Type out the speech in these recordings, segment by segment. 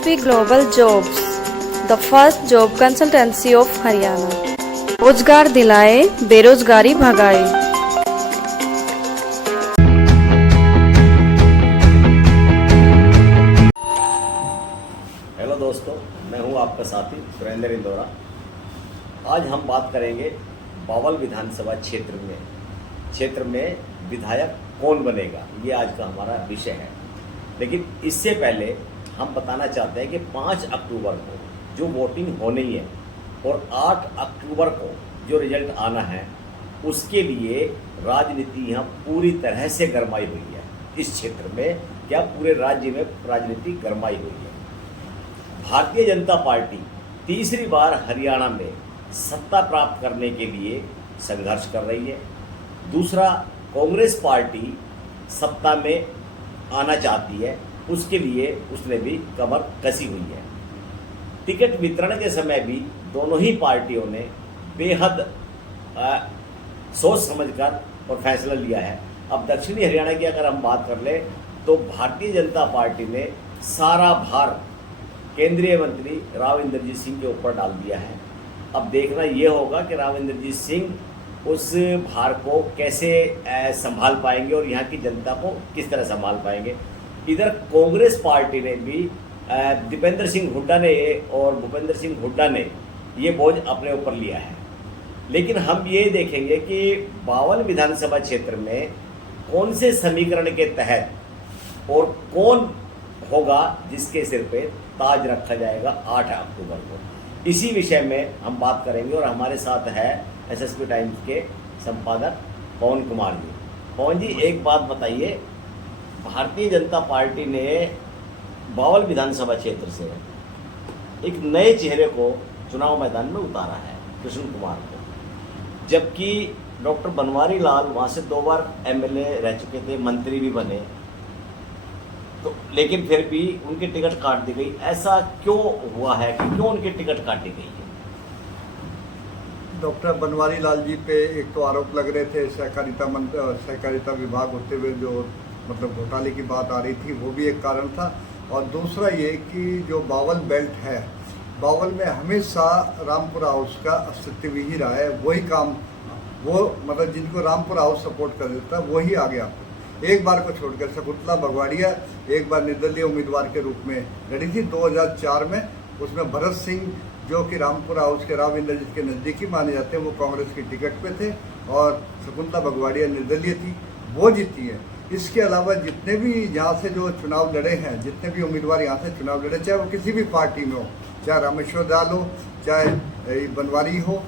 SSP Global Jobs, the first job consultancy of Haryana. रोजगार दिलाए, बेरोजगारी भगाए। हेलो दोस्तों, मैं हूं आपका साथी सुरेंद्र इंदौरा। आज हम बात करेंगे बावल विधानसभा क्षेत्र में विधायक कौन बनेगा, ये आज का हमारा विषय है। लेकिन इससे पहले हम बताना चाहते हैं कि 5 अक्टूबर को जो वोटिंग होनी है और 8 अक्टूबर को जो रिजल्ट आना है, उसके लिए राजनीति यहाँ पूरी तरह से गरमाई हुई है। इस क्षेत्र में क्या पूरे राज्य में राजनीति गरमाई हुई है। भारतीय जनता पार्टी तीसरी बार हरियाणा में सत्ता प्राप्त करने के लिए संघर्ष कर रही है। दूसरा, कांग्रेस पार्टी सत्ता में आना चाहती है, उसके लिए उसने भी कमर कसी हुई है। टिकट वितरण के समय भी दोनों ही पार्टियों ने बेहद सोच समझकर और फैसला लिया है। अब दक्षिणी हरियाणा की अगर हम बात कर ले तो भारतीय जनता पार्टी ने सारा भार केंद्रीय मंत्री राव इंद्रजीत सिंह के ऊपर डाल दिया है। अब देखना यह होगा कि राव इंद्रजीत सिंह उस भार को कैसे संभाल पाएंगे और यहाँ की जनता को किस तरह संभाल पाएंगे। इधर कांग्रेस पार्टी ने भी दीपेंद्र सिंह हुड्डा ने और भूपेंद्र सिंह हुड्डा ने ये बोझ अपने ऊपर लिया है। लेकिन हम ये देखेंगे कि बावल विधानसभा क्षेत्र में कौन से समीकरण के तहत और कौन होगा जिसके सिर पे ताज रखा जाएगा 8 अक्टूबर को। इसी विषय में हम बात करेंगे और हमारे साथ है SSP टाइम्स के संपादक पवन कुमार जी। पवन जी, एक बात बताइए, भारतीय जनता पार्टी ने बावल विधानसभा क्षेत्र से एक नए चेहरे को चुनाव मैदान में उतारा है, कृष्ण कुमार को, जबकि डॉक्टर बनवारी लाल वहाँ से 2 बार MLA रह चुके थे, मंत्री भी बने, तो लेकिन फिर भी उनकी टिकट काट दी गई। ऐसा क्यों हुआ है कि क्यों उनकी टिकट काटी गई है? डॉक्टर बनवारी लाल जी पे एक तो आरोप लग रहे थे सहकारिता विभाग होते हुए जो मतलब घोटाले की बात आ रही थी, वो भी एक कारण था। और दूसरा ये कि जो बावल बेल्ट है, बावल में हमेशा रामपुरा हाउस का अस्तित्व ही रहा है। वही काम वो मतलब जिनको रामपुरा हाउस सपोर्ट कर देता है वही आगे आता है। एक बार को छोड़कर शकुंतला बगवाड़िया एक बार निर्दलीय उम्मीदवार के रूप में लड़ी थी 2004 में। उसमें भरत सिंह जो कि रामपुरा हाउस के राव इंद्रजीत के नज़दीकी माने जाते हैं, वो कांग्रेस की टिकट पे थे और शकुंतला बगवाड़िया निर्दलीय थी, वो जीती है। इसके अलावा जितने भी यहाँ से जो चुनाव लड़े हैं, जितने भी उम्मीदवार यहाँ से चुनाव लड़े, चाहे वो किसी भी पार्टी में हो, चाहे रामेश्वर दाल हो, चाहे बनवारी हो,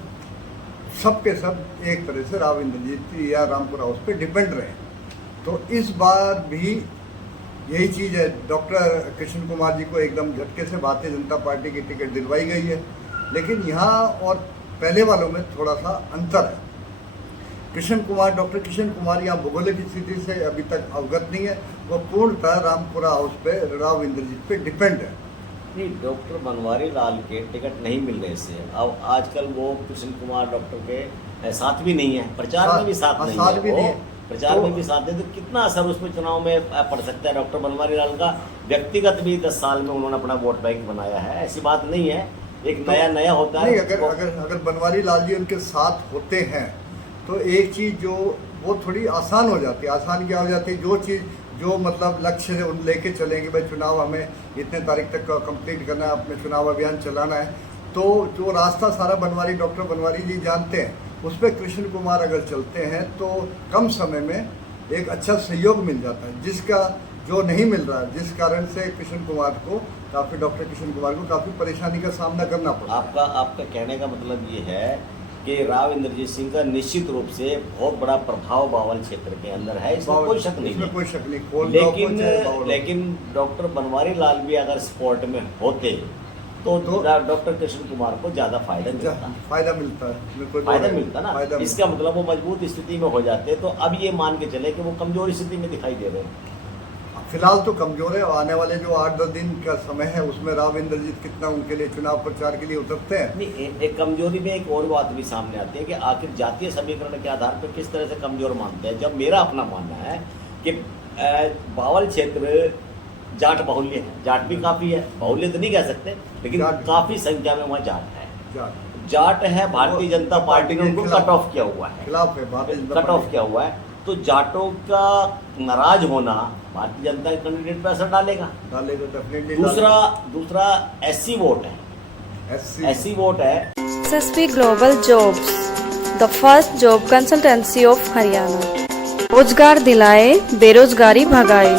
सब के सब एक तरह से राव इंद्रजीत या रामपुरा हाउस पे डिपेंड रहे। तो इस बार भी यही चीज़ है। डॉक्टर कृष्ण कुमार जी को एकदम झटके से भारतीय जनता पार्टी की टिकट दिलवाई गई है, लेकिन यहाँ और पहले वालों में थोड़ा सा अंतर है। डॉक्टर कृष्ण कुमार यहाँ भूगोलिक स्थिति से अभी तक अवगत नहीं है, वो पूर्णतः रामपुरा हाउस पे राव इंद्रजीत पे डिपेंड है। नहीं, डॉक्टर बनवारी लाल के टिकट नहीं मिलने से अब आजकल वो कृष्ण कुमार डॉक्टर के साथ भी नहीं है, प्रचार में भी साथ नहीं है, प्रचार में भी साथ है, तो कितना असर उसमें चुनाव में पड़ सकता है? डॉक्टर बनवारी लाल का व्यक्तिगत भी 10 साल में उन्होंने अपना वोट बैंक बनाया है, ऐसी बात नहीं है। एक नया होता है। अगर बनवारी लाल जी उनके साथ होते हैं तो एक चीज़ जो वो थोड़ी आसान हो जाती है। आसान क्या हो जाती है? जो चीज़ जो मतलब लक्ष्य से उन लेके चलेंगे, भाई चुनाव हमें इतने तारीख तक कंप्लीट करना है, अपने चुनाव अभियान चलाना है, तो जो रास्ता सारा डॉक्टर बनवारी जी जानते हैं, उस पर कृष्ण कुमार अगर चलते हैं तो कम समय में एक अच्छा सहयोग मिल जाता है, जिसका जो नहीं मिल रहा है, जिस कारण से डॉक्टर कृष्ण कुमार को काफ़ी परेशानी का सामना करना पड़ा। आपका कहने का मतलब ये है कि राव इंद्रजीत सिंह का निश्चित रूप से बहुत बड़ा प्रभाव बावल क्षेत्र के अंदर है, इसमें कोई शक नहीं। लेकिन डॉक्टर बनवारी लाल भी अगर स्पोर्ट में होते तो डॉक्टर कृष्ण कुमार को ज्यादा फायदा मिलता ना। इसका मतलब वो मजबूत स्थिति में हो जाते। तो अब ये मान के चले कि वो कमजोर स्थिति में दिखाई दे रहे हैं। फिलहाल तो कमजोर है और आने वाले जो 8-10 दिन का समय है उसमें राव इंद्रजीत कितना उनके लिए चुनाव प्रचार के लिए उतरते हैं। नहीं, एक कमजोरी में एक और बात भी सामने आती है कि आखिर जातीय समीकरण के आधार पर किस तरह से कमजोर मानते हैं। जब मेरा अपना मानना है कि बावल क्षेत्र जाट बाहुल्य है, जाट भी काफी है, बाहुल्य तो नहीं कह सकते, लेकिन जाट। काफी संख्या में वहाँ जाट है। जाट जाट है, भारतीय जनता पार्टी ने के उनको खिलाफ- कट ऑफ किया हुआ है, खिलाफ है Bharatiya Janata cut off party. किया हुआ है। तो जाटों का नाराज होना भारतीय जनता के कैंडिडेट पर असर डालेगा। डालेगा डेफिनेटली। दूसरा एससी वोट है, एससी एससी वोट है। SSP Global Jobs, the first job consultancy of Haryana. रोजगार दिलाए, बेरोजगारी भगाए।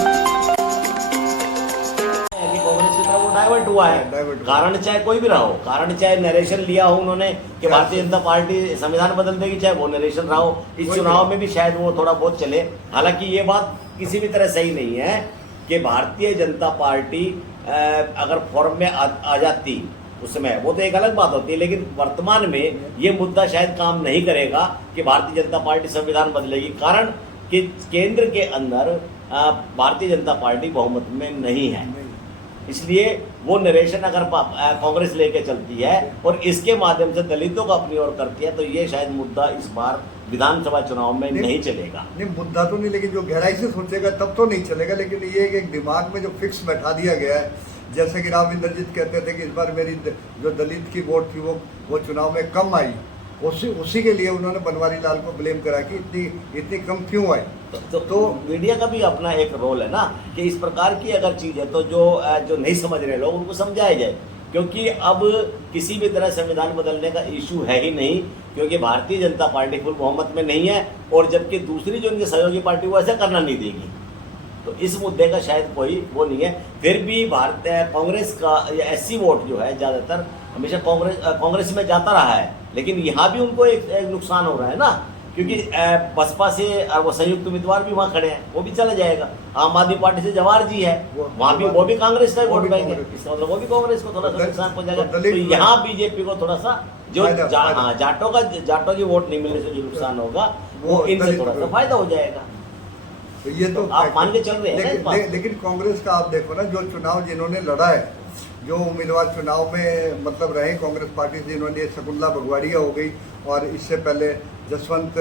कि कांग्रेस की तरफ वो डाइवर्ट हुआ है। डाइवर्ट हुआ। कारण चाहे कोई भी रहा हो, कारण चाहे नरेशन लिया हो उन्होंने कि भारतीय जनता पार्टी संविधान बदल देगी, चाहे वो नरेशन रहा हो, इस वही चुनाव है। में भी शायद वो थोड़ा बहुत चले। हालांकि ये बात किसी भी तरह सही नहीं है कि भारतीय जनता पार्टी अगर फॉर्म में आ जाती उस समय, वो तो एक अलग बात होती है, लेकिन वर्तमान में ये मुद्दा शायद काम नहीं करेगा कि भारतीय जनता पार्टी संविधान बदलेगी। कारण कि केंद्र के अंदर भारतीय जनता पार्टी बहुमत में नहीं है, इसलिए वो नरेशन अगर कांग्रेस लेके चलती है और इसके माध्यम से दलितों को अपनी ओर करती है, तो ये शायद मुद्दा इस बार विधानसभा चुनाव में नहीं चलेगा। नहीं, मुद्दा तो नहीं, लेकिन जो गहराई से सोचेगा तब तो नहीं चलेगा। लेकिन ये एक दिमाग में जो फिक्स बैठा दिया गया है, जैसे कि राव इंद्रजीत कहते थे कि इस बार मेरी जो दलित की वोट थी वो चुनाव में कम आई, उसी के लिए उन्होंने बनवारी लाल को ब्लेम करा कि इतनी कम क्यों आई। तो मीडिया का भी अपना एक रोल है ना कि इस प्रकार की अगर चीज है तो जो नहीं समझ रहे लोग उनको समझाया जाए, क्योंकि अब किसी भी तरह संविधान बदलने का इशू है ही नहीं, क्योंकि भारतीय जनता पार्टी फुल बहुमत में नहीं है, और जबकि दूसरी जो उनकी सहयोगी पार्टी वो ऐसा करना नहीं देगी। तो इस मुद्दे का शायद कोई वो नहीं है। फिर भी कांग्रेस का या एससी वोट जो है ज़्यादातर हमेशा कांग्रेस में जाता रहा है, लेकिन यहाँ भी उनको एक नुकसान हो रहा है ना, क्योंकि बसपा से वो संयुक्त उम्मीदवार भी वहाँ खड़े हैं, वो भी चला जाएगा। आम आदमी पार्टी से जवाहर जी है, वहाँ भी वो भी कांग्रेस का वोट बैंक है, इसका मतलब वो भी कांग्रेस को थोड़ा सा नुकसान पहुंचेगा। तो यहाँ बीजेपी को थोड़ा सा जो जाटों की वोट नहीं मिलने से जो नुकसान होगा वो इनसे थोड़ा सा फायदा हो जाएगा। तो ये तो आप मान के चल रहे हैं ना इस बात? लेकिन कांग्रेस का आप देखो ना, जो चुनाव जिन्होंने लड़ा है, जो उम्मीदवार चुनाव में मतलब रहे कांग्रेस पार्टी से, इन्होंने शकुंतला बगवाड़िया हो गई, और इससे पहले जसवंत,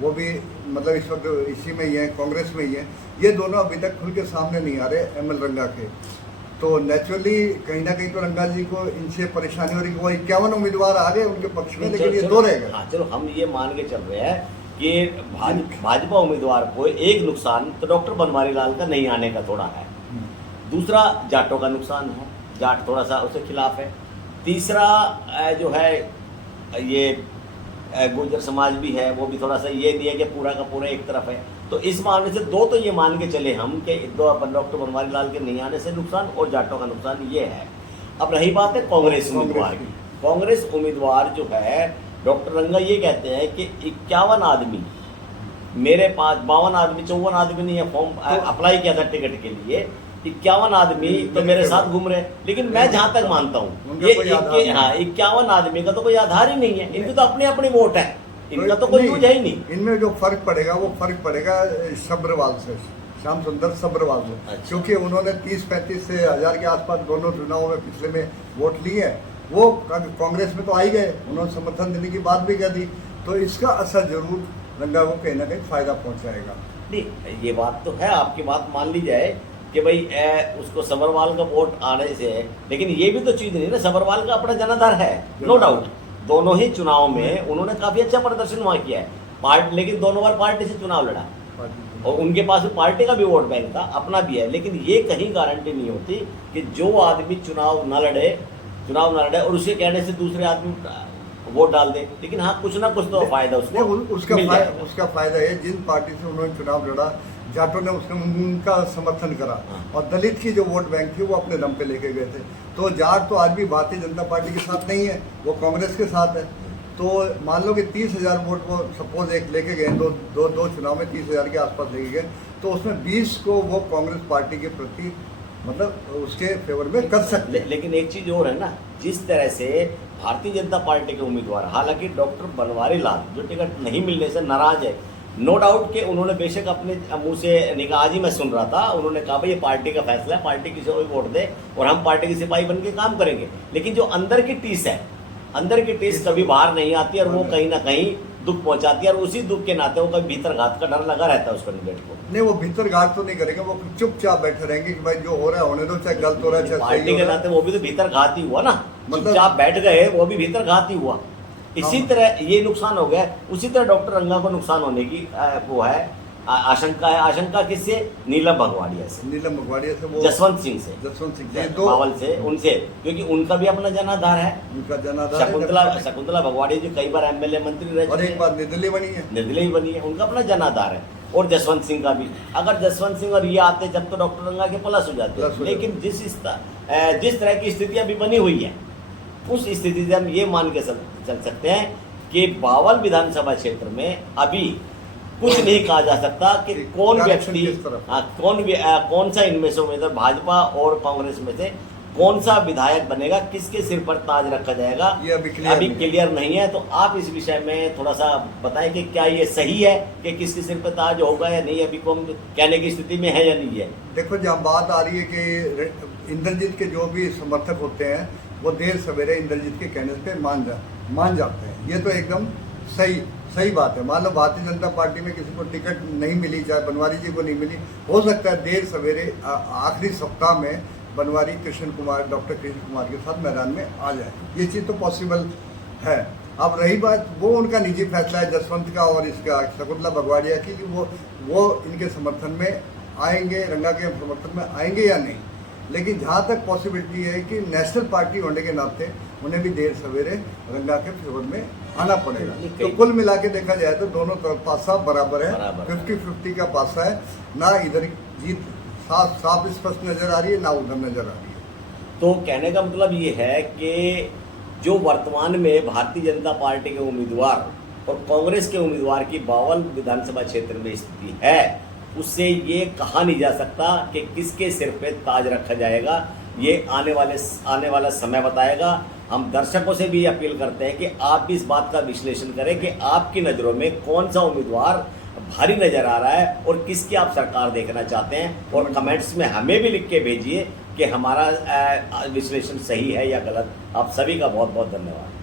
वो भी मतलब इस वक्त इसी में ही है, कांग्रेस में ही है। ये दोनों अभी तक खुल के सामने नहीं आ रहे ML रंगा के। तो नेचुरली कहीं ना कहीं तो रंगा जी को इनसे परेशानी हो रही है। वो 51 उम्मीदवार आ गए उनके पक्ष में, लेकिन ये दो रह गए। हाँ चलो, हम ये मान के चल रहे हैं कि भाजपा उम्मीदवार को एक नुकसान तो डॉक्टर बनवारी लाल का नहीं आने का थोड़ा है, दूसरा जाटों का नुकसान है, जाट थोड़ा सा उसके खिलाफ है, तीसरा जो है ये गुर्जर समाज भी है, वो भी थोड़ा सा ये नहीं है कि पूरा का पूरा एक तरफ है। तो इस मामले से दो तो ये मान के चले हम कि डॉक्टर बनवारी लाल के नहीं आने से नुकसान और जाटों का नुकसान ये है। अब रही बात है कांग्रेस उम्मीदवार की। कांग्रेस उम्मीदवार जो है, डॉक्टर रंगा ये कहते हैं कि 51 आदमी मेरे पास, 52 आदमी 54 आदमी ने फॉर्म अप्लाई किया था टिकट के लिए, 51 आदमी तो मेरे साथ घूम रहे। लेकिन मैं जहां तक मानता हूँ ये 51 आदमी का तो कोई आधार ही नहीं है, इनकी तो अपनी अपनी वोट है, इनका तो कोई यूज है ही नहीं। इनमें जो फर्क पड़ेगा वो फर्क पड़ेगा सब्रवाल से, श्याम सुंदर सब्रवाल से। अच्छा। क्योंकि उन्होंने 30-35 से 1000 के आसपास दोनों चुनावों में पिछले में वोट लिए हैं, वो कांग्रेस में तो आ ही गए, उन्होंने समर्थन देने की बात भी कह दी। तो इसका असर जरूर रंगा को कहीं ना कहीं फायदा पहुंचाएगा। नहीं, ये बात तो है, आपकी बात मान ली जाए कि भाई उसको सबरवाल का वोट आने से, लेकिन ये भी तो चीज नहीं ना, सबरवाल का अपना जनाधार है, नो डाउट। दोनों ही चुनाव में उन्होंने काफी अच्छा प्रदर्शन वहाँ किया है, लेकिन दोनों बार पार्टी से चुनाव लड़ा और उनके पास पार्टी का भी वोट बैंक था, अपना भी है। लेकिन ये कहीं गारंटी नहीं होती कि जो आदमी चुनाव न लड़े और उसके कहने से दूसरे आदमी वोट डाल दे, लेकिन हाँ कुछ ना कुछ तो फायदा उसको उसका फायदा है। जिन पार्टी से उन्होंने चुनाव लड़ा, जाटों ने उनका समर्थन करा, और दलित की जो वोट बैंक थी वो अपने दम पे लेके गए थे। तो जाट तो आज भी भारतीय जनता पार्टी के साथ नहीं है, वो कांग्रेस के साथ है। तो मान लो कि 30,000 वोट वो सपोज एक लेके गए, दो चुनाव में 30,000 के आसपास लेके गए, तो उसमें 20 को वो कांग्रेस पार्टी के प्रति मतलब उसके फेवर में कर सकते। लेकिन एक चीज और है ना, जिस तरह से भारतीय जनता पार्टी के उम्मीदवार, हालांकि डॉक्टर बनवारी लाल जो टिकट नहीं मिलने से नाराज है, नो डाउट कि उन्होंने बेशक अपने मुंह से निकाह, आज ही मैं सुन रहा था, उन्होंने कहा भाई ये पार्टी का फैसला है, पार्टी किसी को भी वोट दे और हम पार्टी के सिपाही बन के काम करेंगे। लेकिन जो अंदर की टीस है, अंदर की टीस कभी बाहर नहीं आती और वो कहीं ना कहीं दुख पहुंचाती है, और उसी दुख के नाते वो कभी भीतर घात का डर लगा रहता है उस कैंडिडेट को। नहीं, वो भीतर घात तो नहीं करेंगे, वो चुपचाप बैठे रहेंगे कि भाई जो हो रहा है होने दो, चाहे गलत हो रहा है चाहे सही पार्टी हो के रहा है। नाते वो भी तो भीतर घात ही हुआ ना, मतलब- चुपचाप बैठ गए, वो भी भीतर घात ही हुआ। इसी तरह ये नुकसान हो गया, उसी तरह डॉक्टर रंगा को नुकसान होने की वो है आशंका है। आशंका किससे? नीलम भगवाड़िया से, नीलम भगवाड़िया से, वो जसवंत सिंह से, जसवंत सिंह से, दो बावल से, उनसे, क्योंकि उनका भी अपना जनाधार है। उनका जनाधार है, शकुंतला भगवाड़िया जो कई बार एमएलए मंत्री रह और चुके एक हैं, बार निर्दलीय बनी है। निर्दलीय बनी है, उनका अपना जनाधार है। और जसवंत सिंह का भी, अगर जसवंत सिंह और ये आते जब तो डॉक्टर रंगा के प्लस हो जाते प्लस हो हैं। लेकिन जिस तरह की स्थिति अभी बनी हुई है, उस स्थिति से हम ये मान के चल सकते हैं कि बावल विधानसभा क्षेत्र में अभी कुछ नहीं कहा जा सकता कि कौन डायरेक्शन व्यक्ति, किस तरफ? कौन सा इनमें से उम्मीदवार भाजपा और कांग्रेस में से कौन सा विधायक बनेगा, किसके सिर पर ताज रखा जाएगा, ये अभी क्लियर नहीं है। तो आप इस विषय में थोड़ा सा बताएं कि क्या ये सही है कि किसके सिर पर ताज होगा या नहीं, अभी को हम कहने की स्थिति में है या नहीं है। देखो, जहाँ बात आ रही है कि इंद्रजीत के जो भी समर्थक होते हैं वो देर सवेरे इंद्रजीत के कहने पे मान जाते हैं। ये तो एकदम सही बात है। मान लो भारतीय जनता पार्टी में किसी को टिकट नहीं मिली, चाहे बनवारी जी को नहीं मिली, हो सकता है देर सवेरे आखिरी सप्ताह में बनवारी डॉक्टर कृष्ण कुमार के साथ मैदान में आ जाए। ये चीज़ तो पॉसिबल है। अब रही बात, वो उनका निजी फैसला है जसवंत का और इसका शकुंतला भगवाड़िया की, कि वो इनके समर्थन में आएंगे, रंगा के समर्थन में आएंगे या नहीं। लेकिन जहाँ तक पॉसिबिलिटी है कि नेशनल पार्टी होने के नाते उन्हें भी देर सवेरे रंगा के फेवर में आना पड़ेगा। तो कुल मिला के देखा जाए तो दोनों तरफ पासा बराबर है, 50-50 का पासा है। ना इधर जीत साफ स्पष्ट नजर आ रही है, ना उधर नजर आ रही है। तो कहने का मतलब ये है कि जो वर्तमान में भारतीय जनता पार्टी के उम्मीदवार और कांग्रेस के उम्मीदवार की बावल विधानसभा क्षेत्र में स्थिति है, उससे ये कहा नहीं जा सकता कि किसके सिर पे ताज रखा जाएगा। ये आने वाला समय बताएगा। हम दर्शकों से भी अपील करते हैं कि आप भी इस बात का विश्लेषण करें कि आपकी नज़रों में कौन सा उम्मीदवार भारी नज़र आ रहा है और किसकी आप सरकार देखना चाहते हैं, और कमेंट्स में हमें भी लिख के भेजिए कि हमारा विश्लेषण सही है या गलत। आप सभी का बहुत बहुत धन्यवाद।